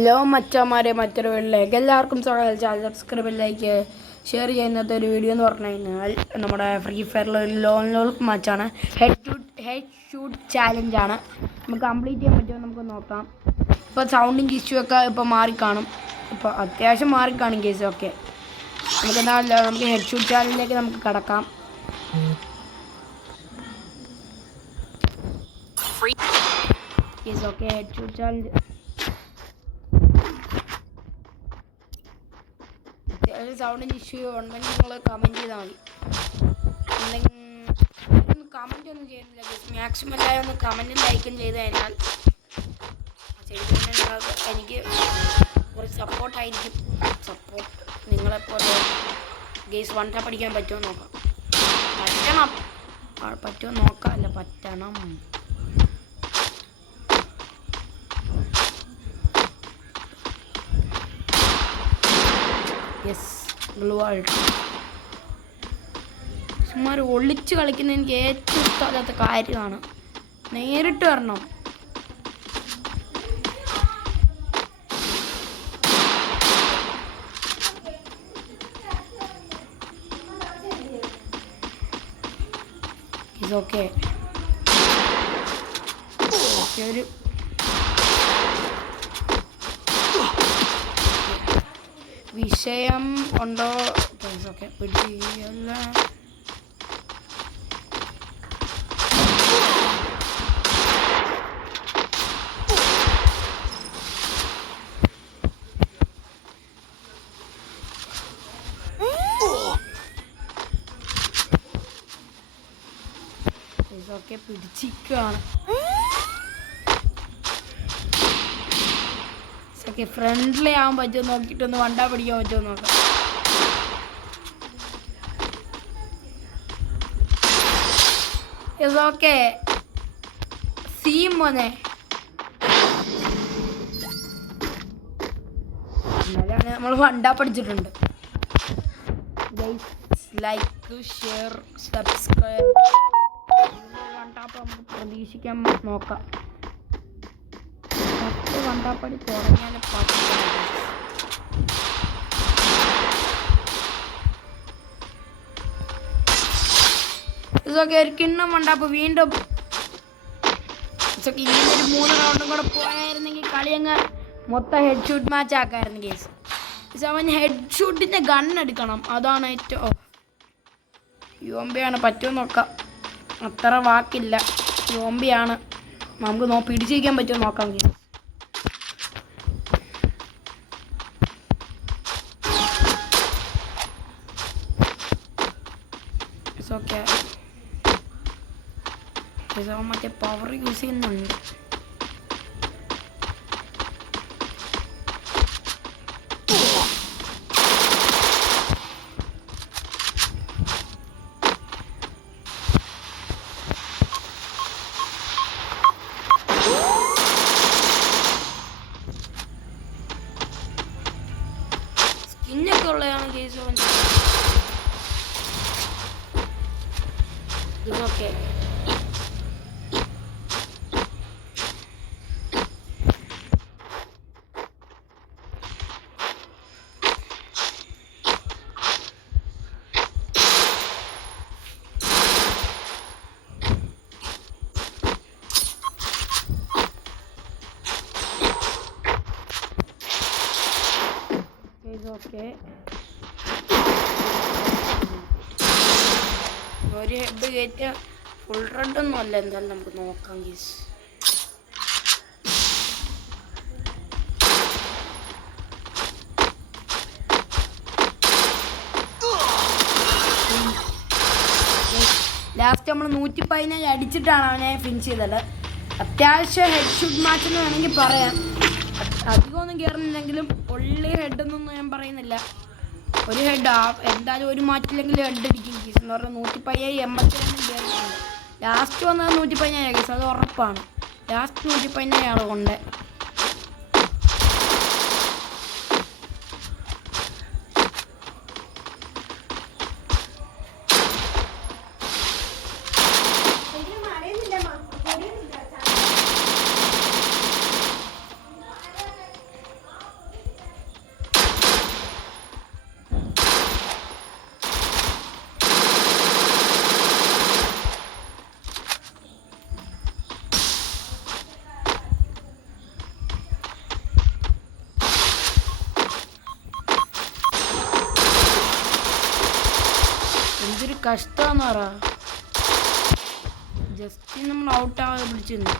Hello മച്ചന്മാരെ, മറ്റൊരു വീട്ടിലേക്ക് എല്ലാവർക്കും സ്വാഗതം. ചാനൽ സബ്സ്ക്രൈബ് ലൈക്ക് ഷെയർ ചെയ്യുന്നത് ഒരു വീഡിയോ എന്ന് പറഞ്ഞു കഴിഞ്ഞാൽ നമ്മുടെ ഫ്രീ ഫയറിൽ ഒരു ലോൾ മാച്ചാണ്. Head shoot ചാലഞ്ചാണ്. നമുക്ക് കംപ്ലീറ്റ് ചെയ്യാൻ പറ്റുമോ നമുക്ക് നോക്കാം. ഇപ്പോൾ സൗണ്ടിങ് ഇഷ്യൂ ഒക്കെ ഇപ്പോൾ മാറിക്കാണും. ഇപ്പോൾ അത്യാവശ്യം മാറിക്കാണും കേസ്. ഓക്കെ, നമുക്ക് ഹെഡ് ഷൂട്ട് ചാലഞ്ചിലേക്ക് നമുക്ക് കടക്കാം. Case okay, head shoot challenge സൗണ്ടിന് ഇഷ്യൂ ഉണ്ടെങ്കിൽ നിങ്ങൾ കമൻറ്റ് ചെയ്താൽ മതി. കമൻറ്റ് ഒന്നും ചെയ്യുന്നില്ല, മാക്സിമം എല്ലാവരും ഒന്ന് കമൻറ്റും ലൈക്കും ചെയ്ത് കഴിഞ്ഞാൽ എനിക്ക് കുറച്ച് സപ്പോർട്ടായിരിക്കും. സപ്പോർട്ട് നിങ്ങളെപ്പോലെ ഗെയ്സ് വൺ ടാപ്പ് പഠിക്കാൻ പറ്റുമോ നോക്കാം. പറ്റുമോ നോക്കാം, അല്ല പറ്റണം. യെസ്, ബ്ലൂ ആയിട്ട് ചുമ്മാ ഒളിച്ച് കളിക്കുന്ന എനിക്ക് ഏറ്റവും ഇഷ്ടമില്ലാത്ത കാര്യമാണ്. നേരിട്ട് വരണം. ഓക്കെ, ഒരു വിഷയം ഉണ്ടോ? ഓക്കെ, പിടിയല്ല. ഓക്കെ, പിടിച്ചിരിക്കുകയാണ്. ഓക്കെ, ഫ്രണ്ട്ലി ആവാൻ പറ്റുമോ നോക്കിയിട്ടൊന്ന് വണ്ടാ പിടിക്കാൻ പറ്റുമോ നോക്കാം. ഓക്കെ, സീ മോനെ എന്നാലാണ് നമ്മൾ വണ്ടാ പഠിച്ചിട്ടുണ്ട്. ലൈക്ക് ഷെയർ സബ്സ്ക്രൈബ് വണ്ടാപ്പ് നമുക്ക് പ്രതീക്ഷിക്കാൻ നോക്കാം. വണ്ടാപ്പടി തുടങ്ങിയാൽ ഇതൊക്കെ ഒരു കിണ്ണം വണ്ടാപ്പ് വീണ്ടും. ഇതൊക്കെ ഇങ്ങനൊരു 3 റൗണ്ടും കൂടെ പോയായിരുന്നെങ്കിൽ കളി അങ്ങ് മൊത്തം ഹെഡ് ഷൂട്ട് മാച്ച് ആക്കായിരുന്നു കേസ്. അവൻ ഹെഡ് ഷൂട്ടിൻ്റെ ഗണ്ണെടുക്കണം, അതാണ് ഏറ്റവും. യോംബിയാണ്, പറ്റുമോ നോക്കാം. അത്ര വാക്കില്ല, യോംബിയാണ്. നമുക്ക് പിടിച്ചിരിക്കാൻ പറ്റുമോ നോക്കാം കേസ്. ഓക്കെ, മറ്റേ പവർ യൂസ് ചെയ്യുന്നുണ്ട്. സ്കിന്നൊക്കെ ഉള്ളതാണ് കേസ്. ഓക്കെ, ഓക്കെ, ഒരു ഹെഡ് കയറ്റിയ ഫുൾ റെഡ് ഒന്നും അല്ല. എന്തായാലും നമുക്ക് നോക്കാം ഗീസ്. ലാസ്റ്റ് നമ്മൾ 117 അടിച്ചിട്ടാണ് അവനെ ഫിനിഷ് ചെയ്തത്. അത്യാവശ്യം ഹെഡ് ഷൂട്ട് മാച്ച് എന്ന് വേണമെങ്കിൽ പറയാം. അധികമൊന്നും കയറുന്നില്ലെങ്കിലും ഒള്ളി ഹെഡൊന്നും ഞാൻ പറയുന്നില്ല. ഒരു ഹെഡ് എന്തായാലും ഒരു മാറ്റില്ലെങ്കിൽ ഹെഡ് അടിക്കും കേസ് എന്ന് പറഞ്ഞാൽ 117 82 കയറിയിട്ടുണ്ട്. ലാസ്റ്റ് വന്നത് 117 കേസ്, അത് ഉറപ്പാണ്. ലാസ്റ്റ് 117 കൊണ്ട് കഷ്ടമെന്ന് പറ. ജസ്റ്റ് നമ്മൾ ഔട്ടാവാതെ പിടിച്ചിരുന്നു.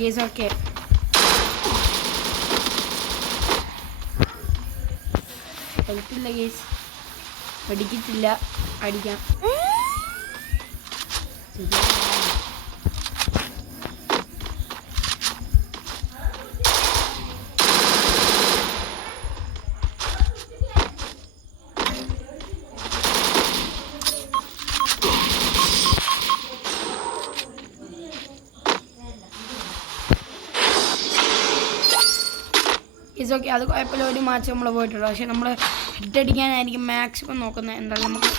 Yes, okay. ഹെൽത്തില്ല കേസ്, പഠിക്കത്തില്ല, അടിക്കാം. ഇതൊക്കെ അത് കുഴപ്പമില്ല, ഒരു മാച്ച് നമ്മൾ പോയിട്ടുണ്ട്. പക്ഷെ നമ്മൾ ഹെഡടിക്കാനായിരിക്കും മാക്സിമം നോക്കുന്നത്. എന്തായാലും നമുക്ക്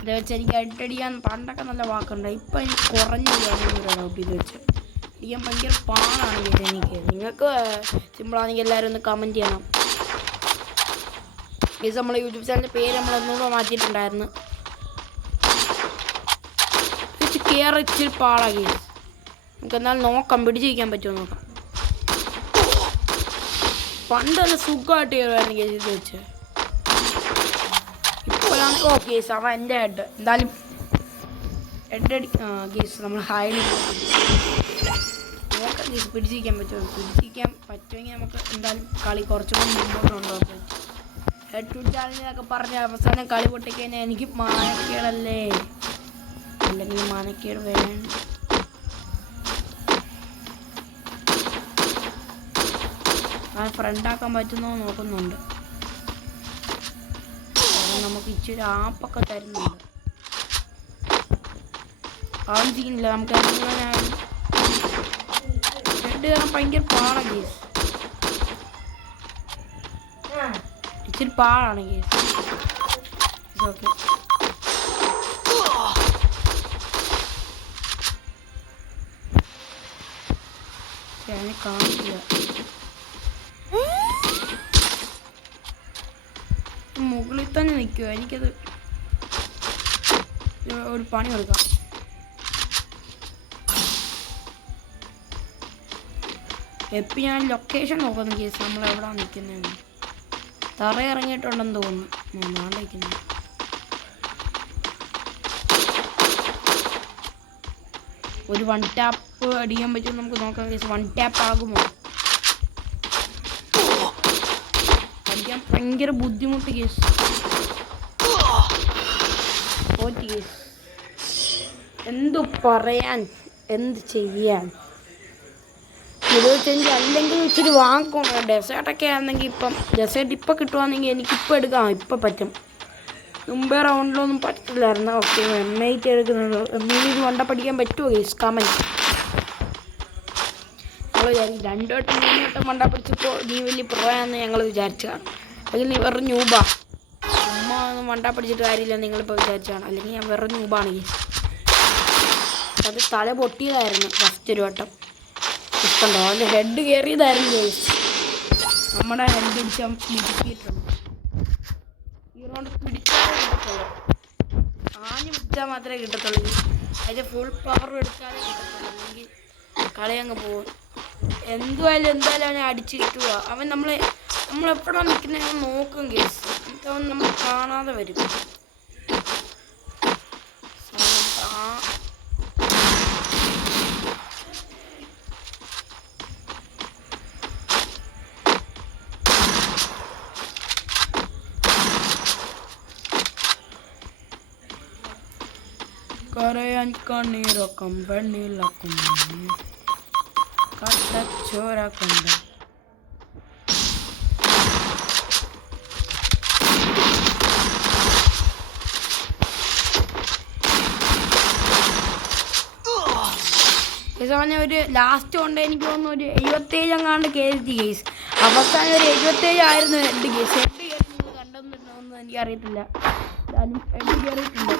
ഇത് വെച്ച് എനിക്ക് ഹെഡടിക്കാൻ പണ്ടൊക്കെ നല്ല വാക്കുണ്ട്, ഇപ്പം എനിക്ക് കുറഞ്ഞു പോകാൻ ഡൗട്ട്. ഇത് വെച്ച് അടിക്കാൻ ഭയങ്കര പാടാണെങ്കിൽ എനിക്ക്. നിങ്ങൾക്ക് സിമ്പിളാണെങ്കിൽ എല്ലാവരും ഒന്ന് കമൻറ്റ് ചെയ്യണം. ഇത് നമ്മളെ യൂട്യൂബ് ചാനലിൻ്റെ പേര് നമ്മൾ ഒന്നുകൂടെ മാറ്റിയിട്ടുണ്ടായിരുന്നു. ഇത് കയറി ഇച്ചിരി പാടാക്കി. നമുക്ക് എന്നാലും നോക്കാം, പിടിച്ചിരിക്കാൻ പറ്റുമോ നോക്കാം. പണ്ട് നല്ല സുഖമായിട്ട് കയറുമായിരുന്നു കേസ് ഇത് വെച്ച്. ഇപ്പോഴാണ് കേസ് അവൻ എൻ്റെ ഹെഡ്. എന്തായാലും ഹെഡടി കേസ് നമ്മൾ ഹൈഡ് നോക്കാം കേസ്. പിടിച്ചിരിക്കാൻ പറ്റുമോ? പിടിച്ചിരിക്കാൻ പറ്റുമെങ്കിൽ നമുക്ക് എന്തായാലും കളി കുറച്ചുകൂടി മുന്നോട്ട് കൊണ്ടുപോകാൻ പറ്റും. ഹെഡ് ടു ചാലഞ്ചിനൊക്കെ പറഞ്ഞ അവസാനം കളി പൊട്ടിക്കഴിഞ്ഞാൽ എനിക്ക് മാനക്കേടല്ലേ, അല്ലെങ്കിൽ മാനക്കേട് വേണ്ട. ആ ഫ്രണ്ടാക്കാൻ പറ്റുന്നോ നോക്കുന്നുണ്ട്. നമുക്ക് ഇച്ചിരി ആപ്പൊക്കെ തരുന്നുണ്ട്. അവൻ ചെയ്യുന്നില്ല. നമുക്ക് എങ്ങനെയായാലും ഹെഡ് കയറാൻ ഭയങ്കര പാടാണ് കേസ്. ഇച്ചിരി പാടാണ് കേസ്. ഓക്കെ, ഞാൻ കാണില്ല. മുകളിൽ തന്നെ നിൽക്കുക. എനിക്കത് ഒരു പണി കൊടുക്കാം. എപ്പം ഞാൻ ലൊക്കേഷൻ നോക്കുന്നു കേസ്, നമ്മൾ എവിടെയാണ് നിൽക്കുന്നതെന്ന്. തറ ഇറങ്ങിയിട്ടുണ്ടെന്ന് തോന്നുന്നു. നാളെ നിൽക്കുന്നത് ഒരു 1 ടാപ്പ് അടിക്കാൻ പറ്റുമോ നമുക്ക് നോക്കാം കേസ്. 1 ടാപ്പ് ആകുമോ? അടിക്കാൻ ഭയങ്കര ബുദ്ധിമുട്ട് കേസ്. കേസ് എന്തു പറയാൻ, എന്ത് ചെയ്യാൻ. ഇത് വെച്ചെങ്കിൽ അല്ലെങ്കിൽ ഇച്ചിരി വാങ്ങും. ഡെസേർട്ടൊക്കെ ആണെങ്കിൽ ഇപ്പം ഡെസേർട്ട് ഇപ്പം കിട്ടുവാണെങ്കിൽ എനിക്കിപ്പോൾ എടുക്കാം. ഇപ്പം പറ്റും. മുമ്പേ റൗണ്ടിലൊന്നും പറ്റില്ലായിരുന്നു. ഓക്കെ, M8 എടുക്കുന്നുള്ളൂ. M8 വണ്ട പഠിക്കാൻ പറ്റുമോ കേസ്? കമൻറ്റ്. ഞങ്ങൾ വിചാരിക്കും 2 വട്ടം 3 വട്ടം വണ്ട പഠിച്ചപ്പോൾ നീ വലിയ പ്രൊയാന്ന് ഞങ്ങൾ വിചാരിച്ചതാണ്. അല്ലെങ്കിൽ നീ വെറും ന്യൂബാ. ഉമ്മ ഒന്നും വണ്ട പഠിച്ചിട്ട് കാര്യമില്ല നിങ്ങളിപ്പോൾ വിചാരിച്ചതാണ്. അല്ലെങ്കിൽ ഞാൻ വെറും ന്യൂബാണ് കേസ്. അത് തല പൊട്ടിയതായിരുന്നു ഫസ്റ്റ് ഒരു വട്ടം. ഇഷ്ടമുണ്ടോ? അവൻ്റെ ഹെഡ് കയറിയതായിരുന്നു കേസ്. നമ്മുടെ ഹെഡ് അടിച്ച് പിടിച്ചിട്ടുണ്ട്. ഈ റൗണ്ട് പിടിച്ചാലേ കിട്ടത്തുള്ളൂ. ആഞ്ഞ് പിടിച്ചാൽ മാത്രമേ കിട്ടത്തുള്ളൂ. അതിൻ്റെ ഫുൾ പവർ എടുത്താലേ കിട്ടത്തുള്ളൂ. അല്ലെങ്കിൽ കളി അങ്ങ് പോകും. എന്തായാലും അവനെ അടിച്ച് കിട്ടുക. അവൻ നമ്മളെപ്പോഴാണ് നിൽക്കുന്നത് നോക്കും കേസ്. എന്നിട്ട് അവൻ നമ്മൾ കാണാതെ വരും. കരയാൻ കണ്ണീരൊക്കം വെണ്ണീലൊക്കം കട്ടച്ചോരക്കൊണ്ട് അവനെ ഒരു ലാസ്റ്റ് കൊണ്ട് എനിക്ക് തോന്നുന്നു ഒരു 77 അങ്ങാണ്ട് കയറ്റി കേസ്. അവസാനം ഒരു 77 ആയിരുന്നു ഹെഡ് കേസ്. ഹെഡ് കയറി നിങ്ങൾ കണ്ടെന്നുണ്ടോയെന്ന് എനിക്കറിയത്തില്ല. എന്തായാലും ഹെഡ് കയറിയിട്ടുണ്ട്.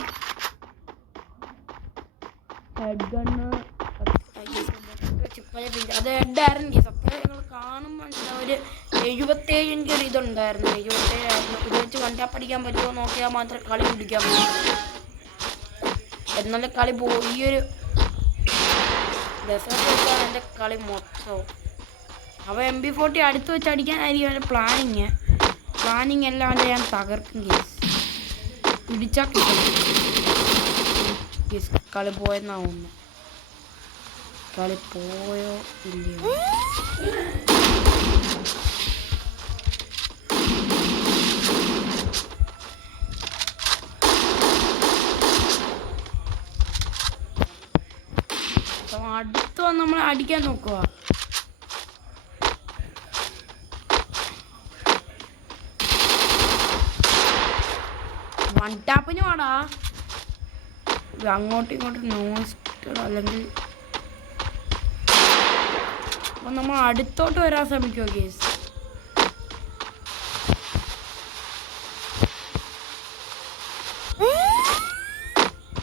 ഹെഡ് ഗണ്ണ് അത് ഹെഡായിരുന്നു കേസ്. അത്യാവശ്യം ഞങ്ങൾ കാണുമ്പോൾ മനസ്സിലാവും ഒരു 77 ഒരു ഇതുണ്ടായിരുന്നു. 77 ഇത് വെച്ച് വണ്ടാപ്പ് അടിക്കാൻ പറ്റുമോ നോക്കിയാൽ മാത്രമേ കളി പിടിക്കാൻ പറ്റൂ. എന്നാലും കളി ഈ ഒരു ഡെസേർട്ടാണ് എൻ്റെ കളി മൊത്തവും. അവ MP40 അടുത്ത് വെച്ച് അടിക്കാനായിരിക്കും അവൻ്റെ പ്ലാനിങ് എല്ലാം ഞാൻ തകർക്കും കേസ്. പിടിച്ചാൽ കിട്ടും കേസ്. കളി പോയെന്നാവുന്നു. കളി പോയോ ഇല്ലയോ? അടുത്ത് വന്ന് നമ്മൾ അടിക്കാൻ നോക്കുക. വൺ ടാപ്പിന് വേടാ. അങ്ങോട്ടും ഇങ്ങോട്ടും നോസ്റ്റ് അല്ലെങ്കിൽ അപ്പം നമ്മൾ അടുത്തോട്ട് വരാൻ ശ്രമിക്കുമോ കേസ്?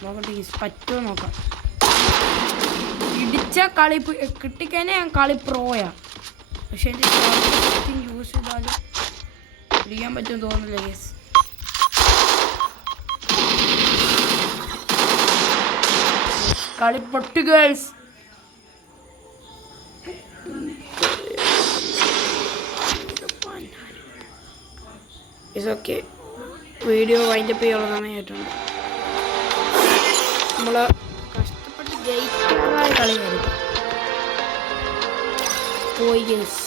നോക്കട്ടെ കേസ് പറ്റുമോ നോക്കാം. ഇടിച്ച കളി കിട്ടിക്കഴിഞ്ഞാൽ ഞാൻ കളി പ്രോയാ. പക്ഷെ എൻ്റെ യൂസ് ചെയ്താലും പിടിക്കാൻ പറ്റുമെന്ന് തോന്നുന്നില്ല കേസ്. കളി പൊട്ടു ഗേൾസ്. ഇതൊക്കെ വീഡിയോ വൈൻഡപ്പ് ചെയ്യാനുള്ള സമയമായിട്ടുണ്ട്. നമ്മൾ കഷ്ടപ്പെട്ട് ജയിക്കാനുള്ള കളിയായിരുന്നു. പോയി ഗേൾസ്.